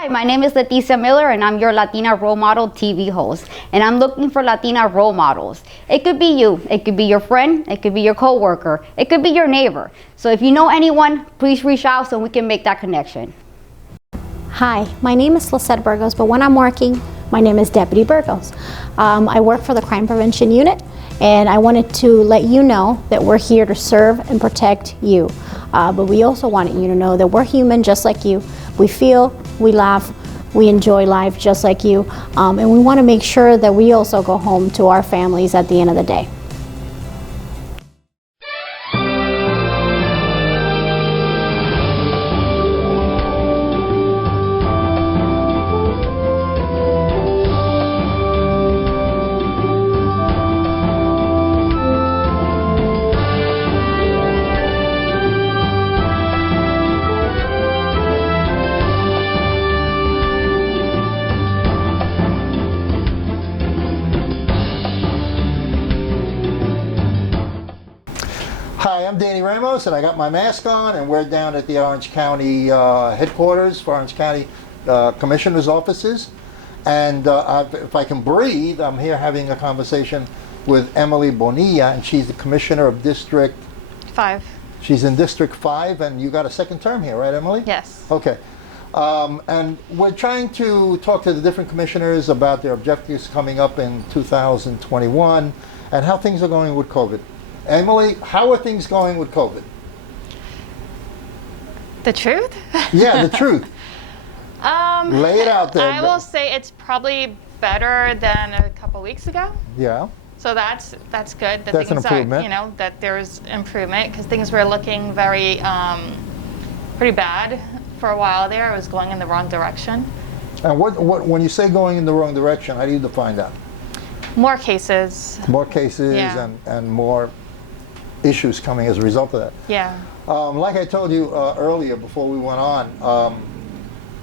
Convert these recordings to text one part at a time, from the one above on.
Hi, my name is Leticia Miller and I'm your Latina Role Model TV host. And I'm looking for Latina role models. It could be you, it could be your friend, it could be your coworker, it could be your neighbor. So if you know anyone, please reach out so we can make that connection. Hi, my name is Lisette Burgos, but when I'm working, my name is Deputy Burgos. I work for the Crime Prevention Unit, and I wanted to let you know that we're here to serve and protect you. But we also wanted you to know that we're human just like you. We feel, we laugh, we enjoy life just like you, and we want to make sure that we also go home to our families at the end of the day. Hi, I'm Danny Ramos, and I got my mask on, and we're down at the Orange County headquarters for Orange County Commissioner's offices. And if I can breathe, I'm here having a conversation with Emily Bonilla, and she's the Commissioner of District 5. She's in District 5, and you got a second term here, right, Emily? Yes. Okay. And we're trying to talk to the different commissioners about their objectives coming up in 2021 and how things are going with COVID. Emily, how are things going with COVID? The truth? Yeah, the truth. Lay it out there. I will say it's probably better than a couple weeks ago. Yeah. So that's good. That That's an things improvement. are, that there's improvement, because things were looking very pretty bad for a while there. It was going in the wrong direction. And what when you say going in the wrong direction, how do you define that? More cases. More cases, Yeah. and more issues coming as a result of that. Yeah. Like I told you earlier before we went on,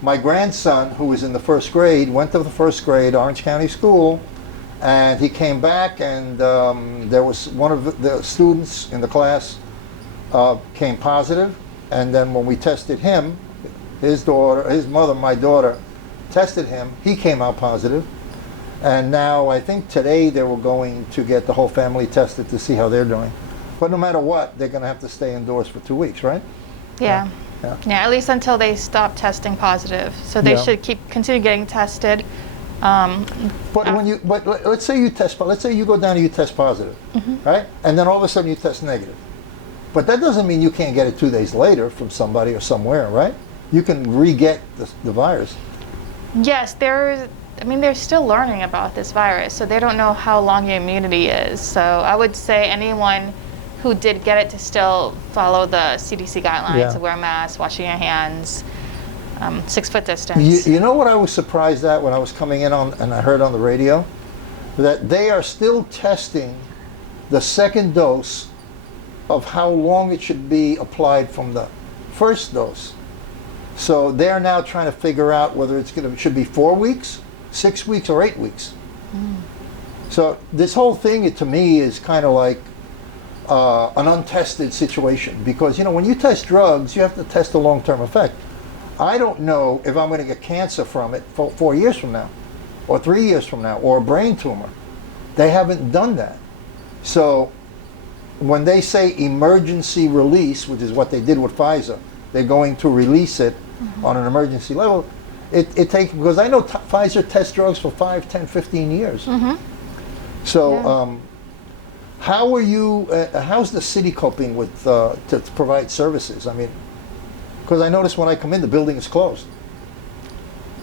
my grandson, who was in the first grade, went to the first grade, Orange County School, and he came back, and there was one of the students in the class came positive, and then when we tested him, his mother, my daughter, tested him, he came out positive, and now I think today they were going to get the whole family tested to see how they're doing. But no matter what, they're going to have to stay indoors for 2 weeks, right? Yeah. Yeah. Yeah, at least until they stop testing positive. So they Yeah. should continue getting tested. But let's say you test, let's say you go down and you test positive, right? And then all of a sudden you test negative. But that doesn't mean you can't get it 2 days later from somebody or somewhere, right? You can re-get the virus. Yes, they're still learning about this virus, so they don't know how long your immunity is. So I would say anyone who did get it to still follow the CDC guidelines, Yeah. to wear masks, washing your hands, 6 foot distance. You know what I was surprised at when I was coming in and I heard on the radio? That they are still testing the second dose of how long it should be applied from the first dose. So they're now trying to figure out whether should be 4 weeks, 6 weeks, or 8 weeks. So this whole thing, to me, is kind of like an untested situation, because when you test drugs, you have to test the long-term effect. I don't know if I'm going to get cancer from it 4 years from now, or 3 years from now, or a brain tumor. They haven't done that. So when they say emergency release, which is what they did with Pfizer, they're going to release it on an emergency level. It takes, because I know Pfizer tests drugs for 5, 10, 15 years. So. Yeah. How are you? How's the city coping with to provide services? I mean, because I noticed when I come in, the building is closed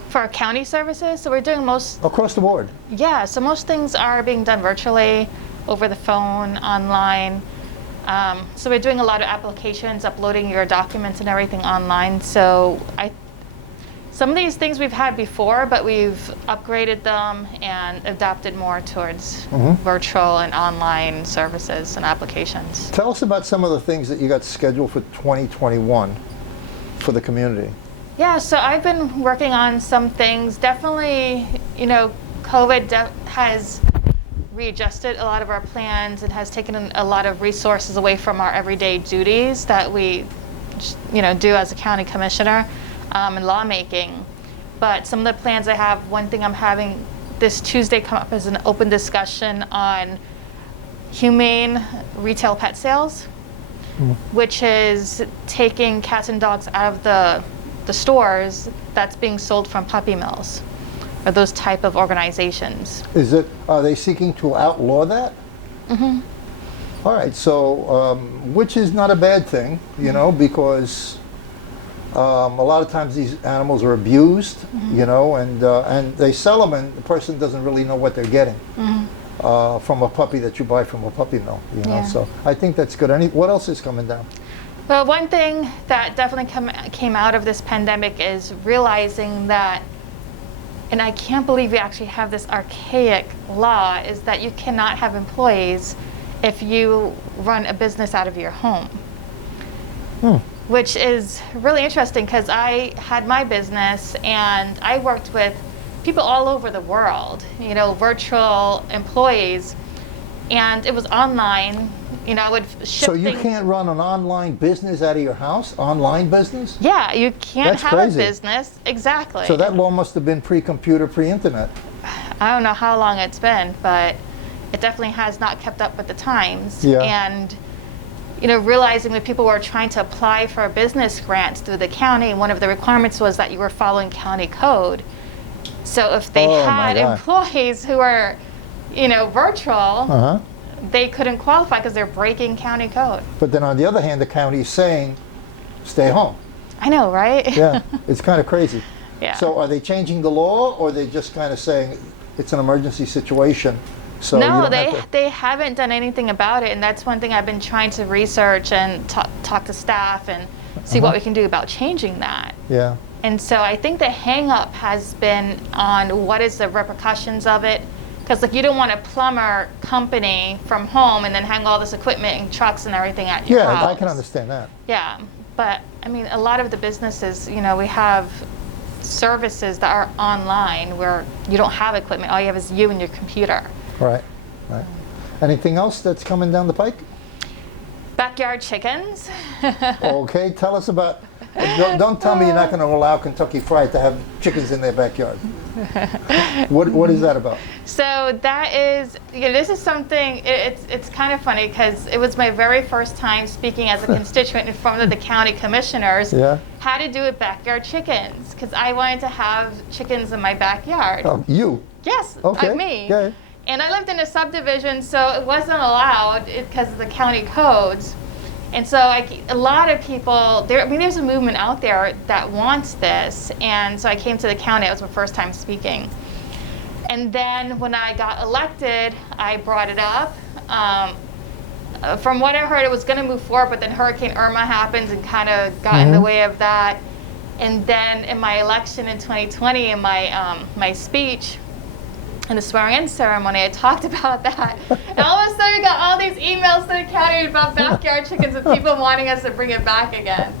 For our county services, so we're doing most. across the board. Yeah, so most things are being done virtually, over the phone, online. So we're doing a lot of applications, uploading your documents and everything online. So some of these things we've had before, but we've upgraded them and adapted more towards virtual and online services and applications. Tell us about some of the things that you got scheduled for 2021 for the community. Yeah, so I've been working on some things. Definitely, COVID has readjusted a lot of our plans and has taken a lot of resources away from our everyday duties that we, do as a county commissioner and lawmaking. But some of the plans I have, one thing I'm having this Tuesday come up is an open discussion on humane retail pet sales, which is taking cats and dogs out of the stores that's being sold from puppy mills or those type of organizations. Are they seeking to outlaw that? Mm-hmm. All right, so, which is not a bad thing, you know, because a lot of times these animals are abused, you know, and they sell them and the person doesn't really know what they're getting from a puppy that you buy from a puppy mill, you know, so I think that's good. What else is coming down? Well, one thing that definitely came out of this pandemic is realizing that, and I can't believe we actually have this archaic law, is that you cannot have employees if you run a business out of your home. Which is really interesting because I had my business and I worked with people all over the world, you know, virtual employees, and it was online. You know, I would ship So you things. can't run an online business out of your house? Online business? Yeah, you can't That's have crazy. a business. Exactly. So that law must have been pre-computer, pre-internet. I don't know how long it's been, but it definitely has not kept up with the times. Yeah. And, you know, realizing that people were trying to apply for business grants through the county, one of the requirements was that you were following county code. So if they Oh, my had God. employees who were, you know, virtual, Uh-huh. they couldn't qualify because they're breaking county code. But then on the other hand, the county is saying, stay home. I know, right? Yeah, it's kind of crazy. Yeah. So are they changing the law, or are they just kind of saying it's an emergency situation? So you No, don't have to- they haven't done anything about it, and that's one thing I've been trying to research and talk to staff and see what we can do about changing that. Yeah. And so I think the hang up has been on what is the repercussions of it, because like you don't want a plumber company from home and then hang all this equipment and trucks and everything at your house. Yeah, I can understand that. Yeah, but I mean, a lot of the businesses, you know, we have services that are online where you don't have equipment. All you have is you and your computer. Right, right. Anything else that's coming down the pike? Backyard chickens. Okay, tell us about. Don't tell me you're not going to allow Kentucky Fried to have chickens in their backyard. What is that about? So that is, you know, this is something, it's kind of funny because it was my very first time speaking as a constituent in front of the county commissioners. Yeah. How to do with backyard chickens, because I wanted to have chickens in my backyard. You? Yes, Okay. me. Okay. And I lived in a subdivision, so it wasn't allowed because of the county codes. And so a lot of people, there's a movement out there that wants this. And so I came to the county. It was my first time speaking. And then when I got elected, I brought it up. From what I heard, it was going to move forward, but then Hurricane Irma happened and kind of got in the way of that. And then in my election in 2020, in my speech, in the swearing-in ceremony, I talked about that. And all of a sudden, we got all these emails to the county about backyard chickens and people wanting us to bring it back again.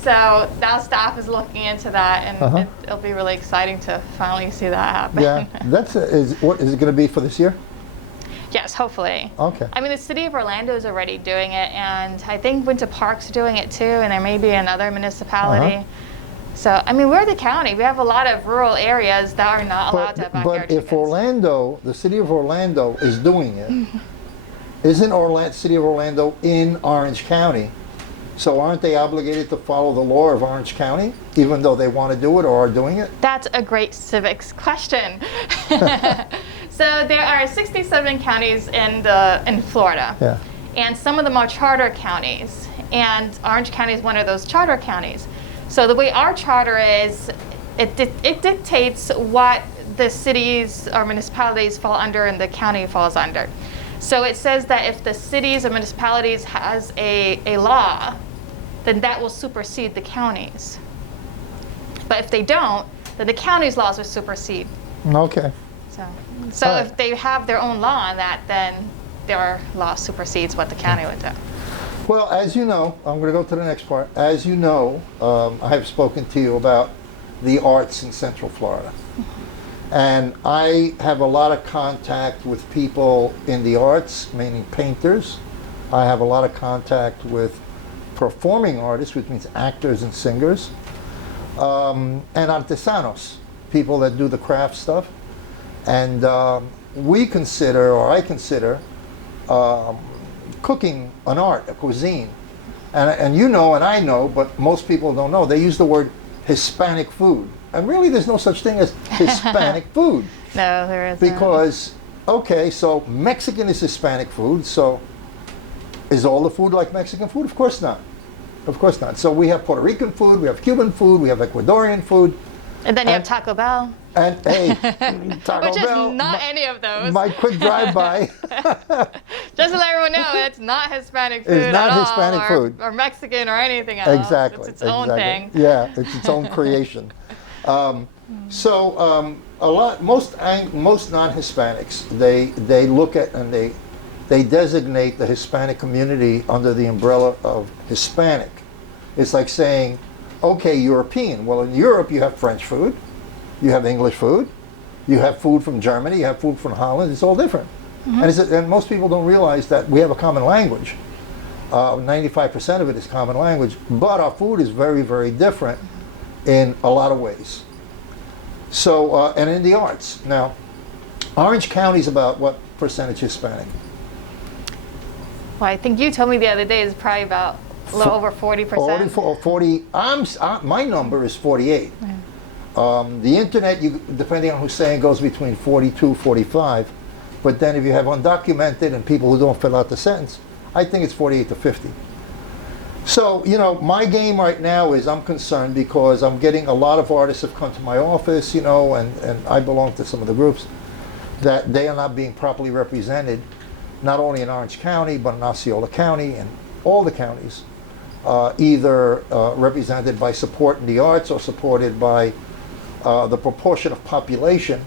So now staff is looking into that, and it'll be really exciting to finally see that happen. Yeah. Is it going to be for this year? Yes, hopefully. Okay. I mean, the city of Orlando is already doing it, and I think Winter Park's doing it too, and there may be another municipality. So, I mean, we're the county. We have a lot of rural areas that are not allowed to have backyard But if chickens. Orlando, the city of Orlando is doing it, isn't city of Orlando in Orange County? So aren't they obligated to follow the law of Orange County, even though they want to do it or are doing it? That's a great civics question. So there are 67 counties in Florida. Yeah. And some of them are charter counties. And Orange County is one of those charter counties. So the way our charter is, it dictates what the cities or municipalities fall under and the county falls under. So it says that if the cities or municipalities has a law, then that will supersede the counties. But if they don't, then the county's laws will supersede. Okay. So All right. if they have their own law on that, then their law supersedes what the county would do. Well, as you know, I'm going to go to the next part. As you know, I have spoken to you about the arts in Central Florida. And I have a lot of contact with people in the arts, meaning painters. I have a lot of contact with performing artists, which means actors and singers, and artesanos, people that do the craft stuff. And we consider, or I consider, cooking an art, a cuisine. And you know, and I know, but most people don't know, they use the word Hispanic food. And really there's no such thing as Hispanic food. No, there isn't. Because, okay, so Mexican is Hispanic food, so is all the food like Mexican food? Of course not. Of course not. So we have Puerto Rican food, we have Cuban food, we have Ecuadorian food. And then you have Taco Bell. And hey, Taco Which Bell. is not any of those. My quick drive-by. Just to let everyone know, it's not Hispanic food It's not at all, Hispanic food. Or Mexican or anything else. Exactly. It's its own thing. Yeah, it's its own creation. Most non-Hispanics, they look at and they designate the Hispanic community under the umbrella of Hispanic. It's like saying, okay, European. Well, in Europe you have French food, you have English food, you have food from Germany, you have food from Holland. It's all different. And most people don't realize that we have a common language. 95% of it is common language, but our food is very, very different in a lot of ways. So, and in the arts. Now, Orange County is about what percentage Hispanic? Well, I think you told me the other day it's probably about a little over 40%. 40, my number is 48. The internet, depending on who's saying, goes between 42, 45. But then if you have undocumented and people who don't fill out the sentence, I think it's 48 to 50. So, you know, my game right now is I'm concerned because I'm getting a lot of artists have come to my office, you know, and I belong to some of the groups, that they are not being properly represented, not only in Orange County, but in Osceola County and all the counties, either represented by support in the arts or supported by the proportion of population.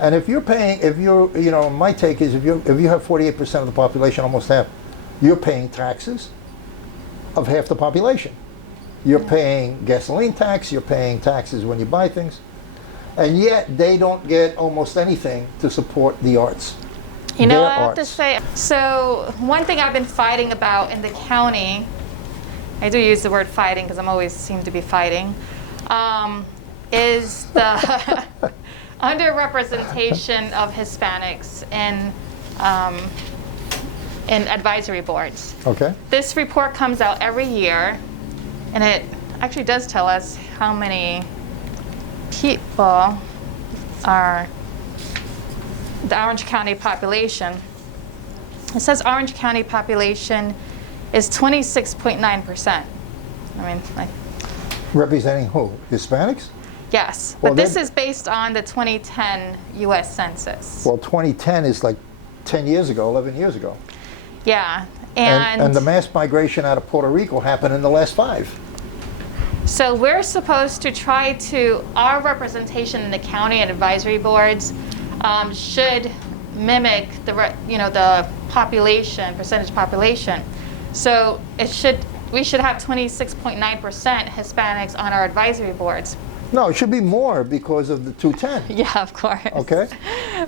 And if you're paying, you know, my take is if you have 48% of the population, almost half, you're paying taxes of half the population. You're paying gasoline tax, you're paying taxes when you buy things, and yet they don't get almost anything to support the arts. You know, Their I have arts. to say, so one thing I've been fighting about in the county, I do use the word fighting because I'm always seem to be fighting, is the underrepresentation of Hispanics in advisory boards. Okay. This report comes out every year, and it actually does tell us how many people are the Orange County population. It says Orange County population is 26.9%. I mean, Representing who? Hispanics? yes, Well, but this then- is based on the 2010 U.S. Census. Well, 2010 is like 10 years ago, 11 years ago. Yeah, And the mass migration out of Puerto Rico happened in the last 5. so we're supposed to try to, our representation in the county and advisory boards should mimic the population, percentage population. So we should have 26.9% Hispanics on our advisory boards. No, it should be more because of the 210. Yeah, of course. Okay.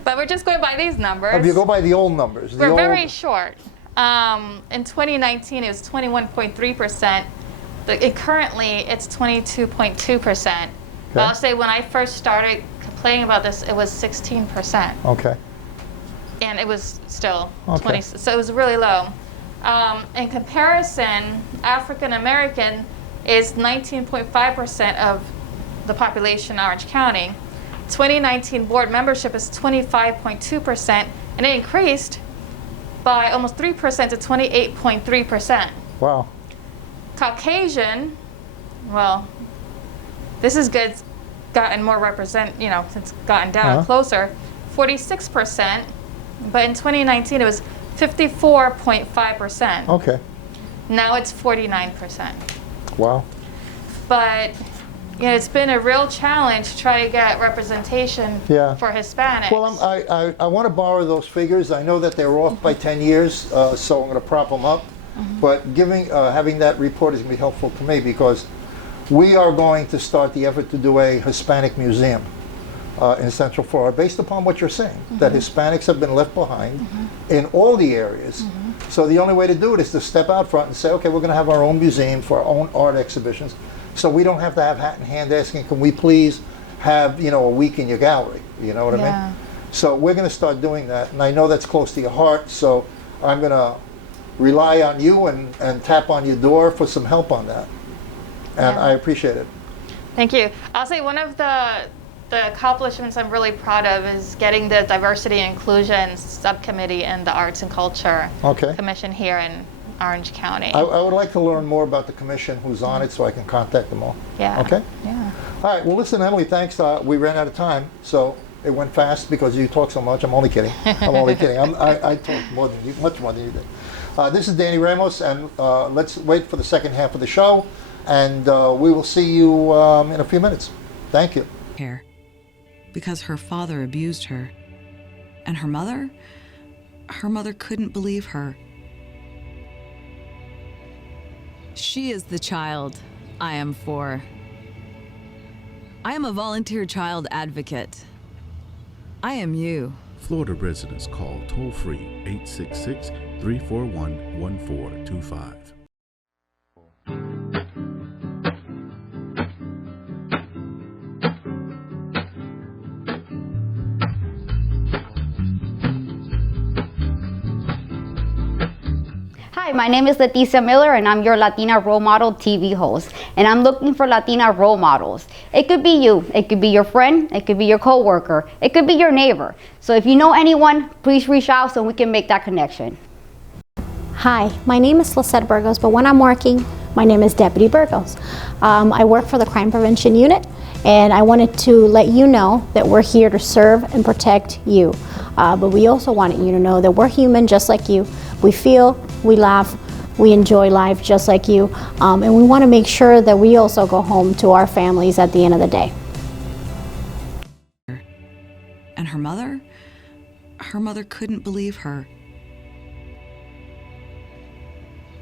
But we're just going by these numbers. If you go by the old numbers. We're very short. In 2019, it was 21.3%. Currently, it's 22.2%. But I'll say when I first started complaining about this, it was 16%. Okay. And it was still Okay. 20, so it was really low. In comparison, African American is 19.5% of the population in Orange County. 2019 board membership is 25.2%, and it increased by almost 3% to 28.3%. Wow. Caucasian, well, this is good. It's gotten more it's gotten down closer. 46%, but in 2019 it was 54.5%. Okay. Now it's 49%. Wow. But it's been a real challenge to try to get representation for Hispanics. Well, I want to borrow those figures. I know that they're off by 10 years, so I'm going to prop them up. But having that report is going to be helpful to me because we are going to start the effort to do a Hispanic museum in Central Florida based upon what you're saying, that Hispanics have been left behind in all the areas. So the only way to do it is to step out front and say, okay, we're going to have our own museum for our own art exhibitions. So we don't have to have hat in hand asking, can we please have, you know, a week in your gallery. You know what I Yeah. mean? So we're going to start doing that, and I know that's close to your heart. So I'm going to rely on you and tap on your door for some help on that. And Yeah. I appreciate it. Thank you. I'll say one of the accomplishments I'm really proud of is getting the Diversity and Inclusion Subcommittee in the Arts and Culture Okay. Commission here in Orange County. I would like to learn more about the commission, who's on it, so I can contact them all. Yeah. Okay? Yeah. All right. Well, listen, Emily, thanks. We ran out of time, so it went fast because you talk so much. I'm only kidding. I'm only kidding. I talk more than you, much more than you did. This is Danny Ramos, and let's wait for the second half of the show, and we will see you in a few minutes. Thank you. Care because her father abused her, and her mother couldn't believe her. She is the child I am for. I am a volunteer child advocate. I am you. Florida residents call toll-free 866-341-1425. Hi, my name is Leticia Miller, and I'm your Latina Role Model TV host. And I'm looking for Latina role models. It could be you, it could be your friend, it could be your coworker, it could be your neighbor. So if you know anyone, please reach out so we can make that connection. Hi, my name is Lisette Burgos, but when I'm working, my name is Deputy Burgos. I work for the Crime Prevention Unit, and I wanted to let you know that we're here to serve and protect you. But we also wanted you to know that we're human just like you. We feel, we laugh, we enjoy life just like you, and we want to make sure that we also go home to our families at the end of the day. And her mother couldn't believe her.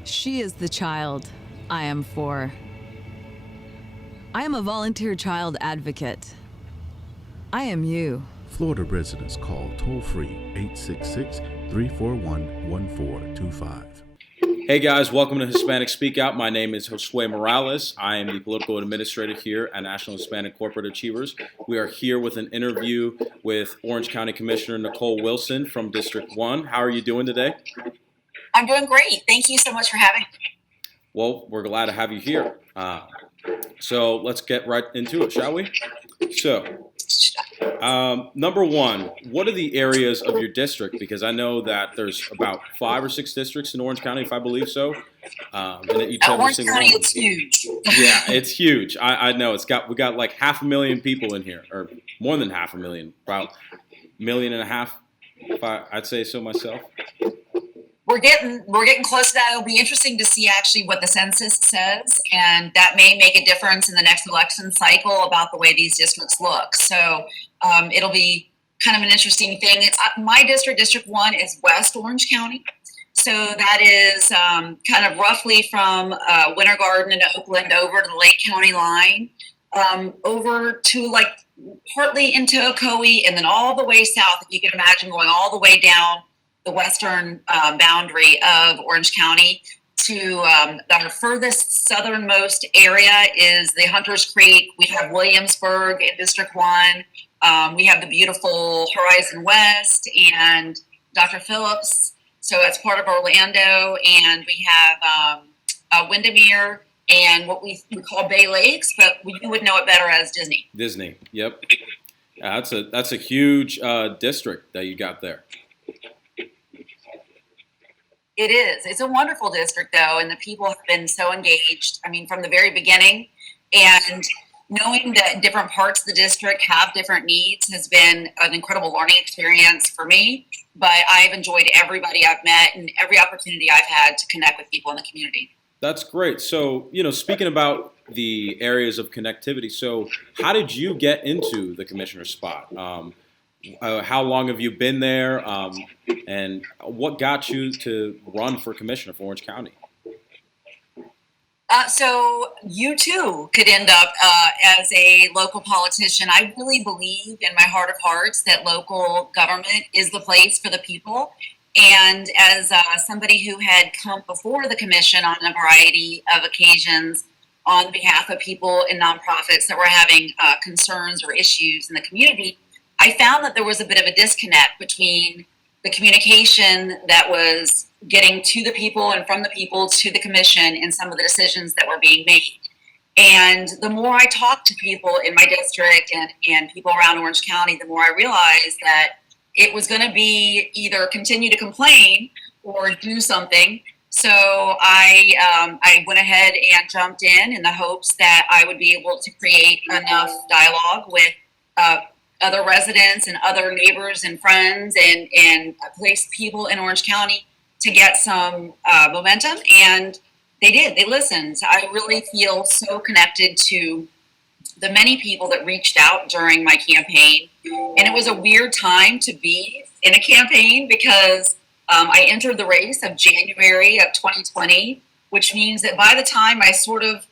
She is the child I am for. I am a volunteer child advocate. I am you. Florida residents call toll-free 866-341-1425. Hey guys, welcome to Hispanic Speak Out. My name is Josue Morales. I am the political administrator here at National Hispanic Corporate Achievers. We are here with an interview with Orange County Commissioner Nicole Wilson from District 1. How are you doing today? I'm doing great. Thank you so much for having me. Well, we're glad to have you here. So let's get right into it, shall we? So, number one, what are the areas of your district? Because I know that there's about 5 or 6 districts in Orange County, if I believe so. And each every Orange single County one. is huge. Yeah, it's huge. I know. We got like 500,000 people in here, or more than 500,000, about 1.5 million, if I'd say so myself. We're getting close to that. It'll be interesting to see actually what the census says, and that may make a difference in the next election cycle about the way these districts look. So it'll be kind of an interesting thing. My district, District 1, is West Orange County. So that is kind of roughly from Winter Garden and Oakland over to the Lake County line, over to like partly into Ocoee, and then all the way south, if you can imagine, going all the way down the western boundary of Orange County to our furthest southernmost area is the Hunters Creek. We have Williamsburg in District 1. We have the beautiful Horizon West and Dr. Phillips. So that's part of Orlando. And we have Windermere and what we call Bay Lakes, but you would know it better as Disney. Disney, yep. That's a huge district that you got there. It is. It's a wonderful district, though, and the people have been so engaged. I mean, from the very beginning, and knowing that different parts of the district have different needs has been an incredible learning experience for me. But I've enjoyed everybody I've met and every opportunity I've had to connect with people in the community. That's great. So, speaking about the areas of connectivity, so how did you get into the commissioner spot? How long have you been there, and what got you to run for commissioner for Orange County? So you too could end up as a local politician. I really believe in my heart of hearts that local government is the place for the people. And as somebody who had come before the commission on a variety of occasions, on behalf of people in nonprofits that were having concerns or issues in the community, I found that there was a bit of a disconnect between the communication that was getting to the people and from the people to the commission and some of the decisions that were being made. And the more I talked to people in my district and people around Orange County, the more I realized that it was going to be either continue to complain or do something. So I went ahead and jumped in the hopes that I would be able to create enough dialogue with other residents and other neighbors and friends and place people in Orange County to get some momentum. And they did. They listened. I really feel so connected to the many people that reached out during my campaign. And it was a weird time to be in a campaign because I entered the race of January of 2020, which means that by the time I sort of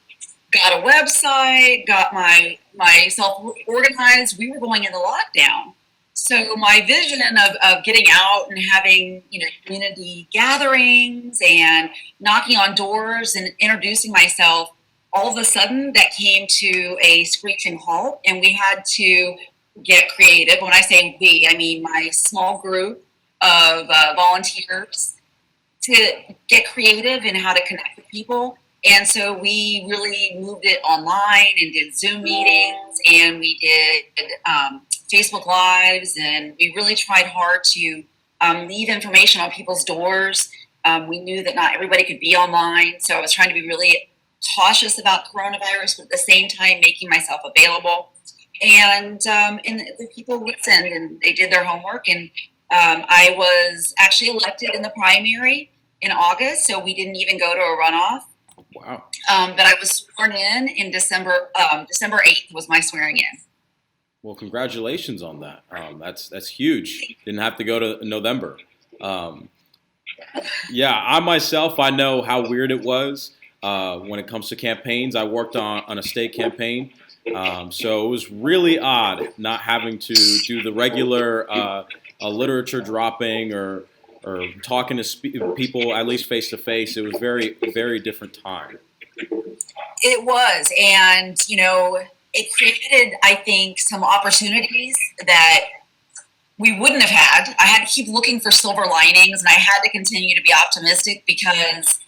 got a website, got myself organized, we were going into lockdown. So my vision of getting out and having, community gatherings and knocking on doors and introducing myself, all of a sudden that came to a screeching halt, and we had to get creative. When I say we, I mean my small group of volunteers, to get creative in how to connect with people. And so we really moved it online and did Zoom meetings, and we did Facebook Lives, and we really tried hard to leave information on people's doors. We knew that not everybody could be online, so I was trying to be really cautious about coronavirus, but at the same time making myself available. And the people listened, and they did their homework, and I was actually elected in the primary in August, so we didn't even go to a runoff. Wow. But I was sworn in December 8th was my swearing in. Well, congratulations on that. That's huge. Didn't have to go to November. Yeah, I myself, I know how weird it was when it comes to campaigns. I worked on a state campaign, so it was really odd not having to do the regular literature dropping or talking to people at least face to face. It was very, very different time. It was, and it created, I think, some opportunities that we wouldn't have had. I had to keep looking for silver linings, and I had to continue to be optimistic because,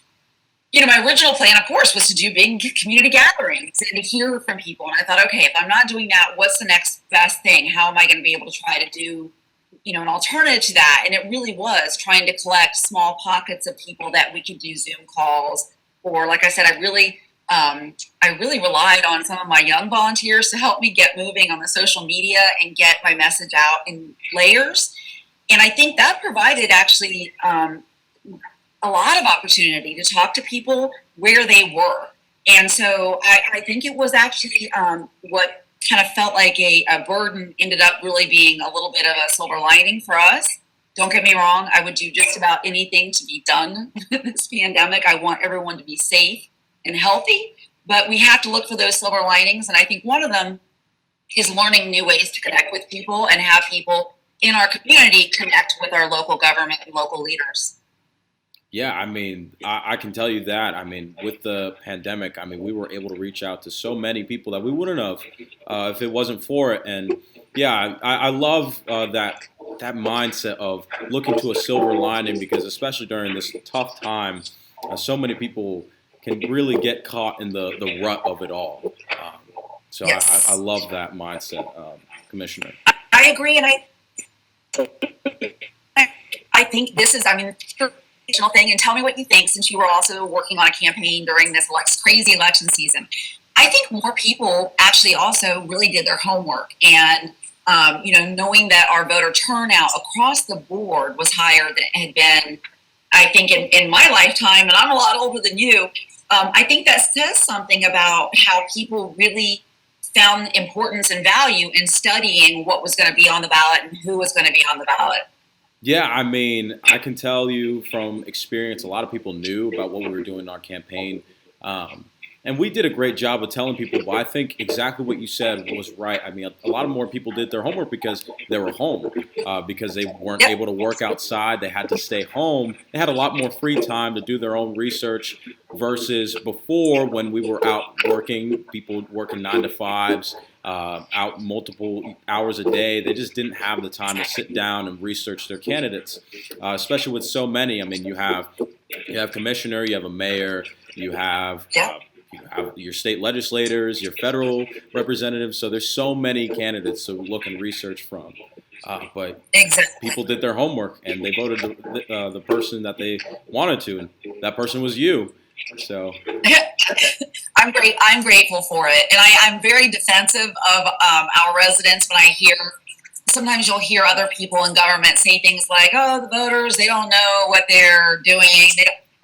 my original plan, of course, was to do big community gatherings and to hear from people. And I thought, okay, if I'm not doing that, what's the next best thing? How am I going to be able to try to do, an alternative to that? And it really was trying to collect small pockets of people that we could do Zoom calls. Or, like I said, I really relied on some of my young volunteers to help me get moving on the social media and get my message out in layers. And I think that provided actually a lot of opportunity to talk to people where they were. And so I think it was actually what kind of felt like a burden ended up really being a little bit of a silver lining for us. Don't get me wrong, I would do just about anything to be done with this pandemic. I want everyone to be safe and healthy, but we have to look for those silver linings. And I think one of them is learning new ways to connect with people and have people in our community connect with our local government and local leaders. Yeah, I can tell you that. With the pandemic, we were able to reach out to so many people that we wouldn't have if it wasn't for it. And yeah, I love that mindset of looking to a silver lining, because especially during this tough time, so many people can really get caught in the rut of it all. So yes. I love that mindset, Commissioner. I agree, and I think this is, thing, and tell me what you think, since you were also working on a campaign during this crazy election season. I think more people actually also really did their homework, and knowing that our voter turnout across the board was higher than it had been, I think, in my lifetime, and I'm a lot older than you. I think that says something about how people really found importance and value in studying what was going to be on the ballot and who was going to be on the ballot. Yeah, I can tell you from experience, a lot of people knew about what we were doing in our campaign. And And we did a great job of telling people, but I think exactly what you said was right. I mean, a lot of more people did their homework because they were home, because they weren't able to work outside. They had to stay home. They had a lot more free time to do their own research versus before when we were out working, people working 9 to 5s, out multiple hours a day. They just didn't have the time to sit down and research their candidates, especially with so many. I mean, you have commissioner, you have a mayor, you have your state legislators, your federal representatives. So there's so many candidates to look and research from. But people did their homework and they voted the person that they wanted to, and that person was you. So I'm grateful for it, and I'm very defensive of our residents when I hear. Sometimes you'll hear other people in government say things like, "Oh, the voters, they don't know what they're doing."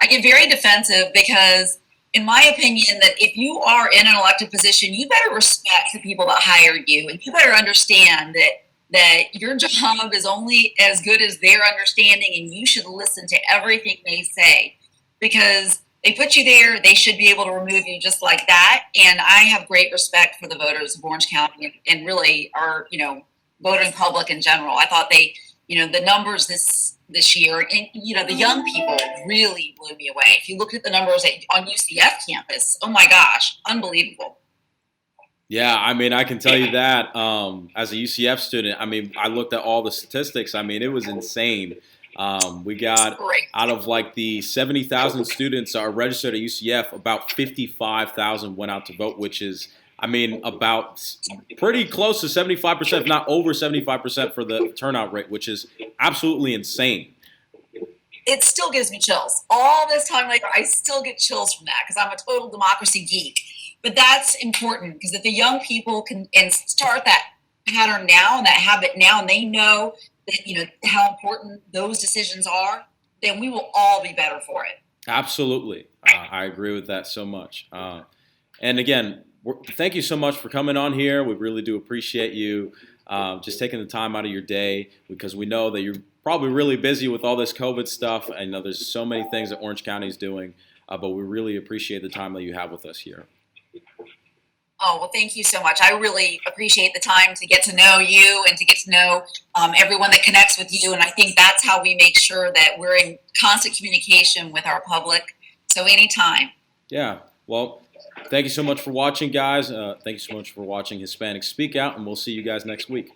I get very defensive because, in my opinion, that if you are in an elected position, you better respect the people that hired you, and you better understand that your job is only as good as their understanding, and you should listen to everything they say, because they put you there. They should be able to remove you just like that. And I have great respect for the voters of Orange County and really our, voting public in general. I thought they, the numbers this year, and the young people really blew me away. If you look at the numbers on UCF campus, oh my gosh, unbelievable. Yeah, I mean, I can tell you that as a UCF student, I mean, I looked at all the statistics. I mean, it was insane. We got out of like the 70,000 students are registered at UCF, about 55,000 went out to vote, which is, I mean, about pretty close to 75%, if not over 75% for the turnout rate, which is absolutely insane. It still gives me chills. All this time later, I still get chills from that because I'm a total democracy geek. But that's important because if the young people can start that pattern now and that habit now, and they know that, how important those decisions are, then we will all be better for it. Absolutely. I agree with that so much. And again, thank you so much for coming on here. We really do appreciate you just taking the time out of your day, because we know that you're probably really busy with all this COVID stuff. I know there's so many things that Orange County is doing, but we really appreciate the time that you have with us here. Oh, well, thank you so much. I really appreciate the time to get to know you and to get to know everyone that connects with you. And I think that's how we make sure that we're in constant communication with our public. So anytime. Yeah. Well, thank you so much for watching, guys. Thank you so much for watching Hispanic Speak Out, and we'll see you guys next week.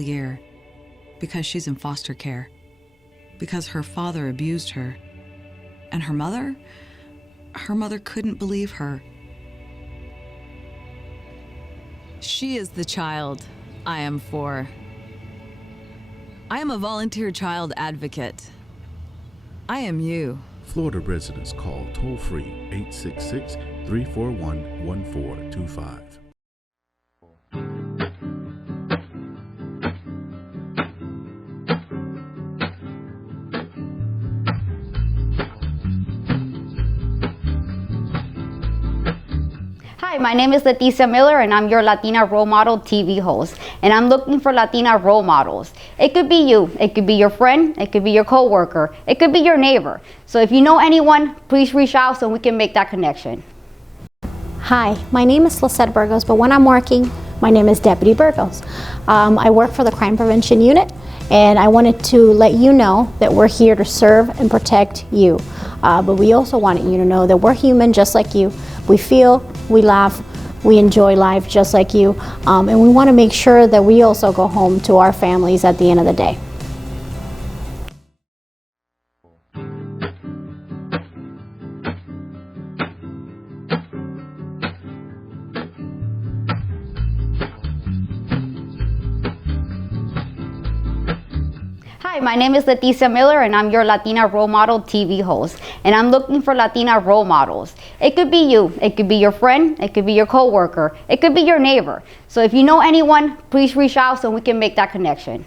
Year because she's in foster care, because her father abused her, and her mother couldn't believe her. She is the child I am for. I am a volunteer child advocate. I am you. Florida residents call toll-free 866-341-1425. Hi, my name is Leticia Miller, and I'm your Latina Role Model TV host. And I'm looking for Latina role models. It could be you, it could be your friend, it could be your coworker, it could be your neighbor. So if you know anyone, please reach out so we can make that connection. Hi, my name is Lisette Burgos, but when I'm working, my name is Deputy Burgos. I work for the Crime Prevention Unit, and I wanted to let you know that we're here to serve and protect you. But we also wanted you to know that we're human just like you. We feel, we laugh, we enjoy life just like you, and we want to make sure that we also go home to our families at the end of the day. Hi, Hi, my name is Leticia Miller and I'm your Latina Role Model TV host. And I'm looking for Latina role models. It could be you, it could be your friend, it could be your coworker, it could be your neighbor. So if you know anyone, please reach out so we can make that connection.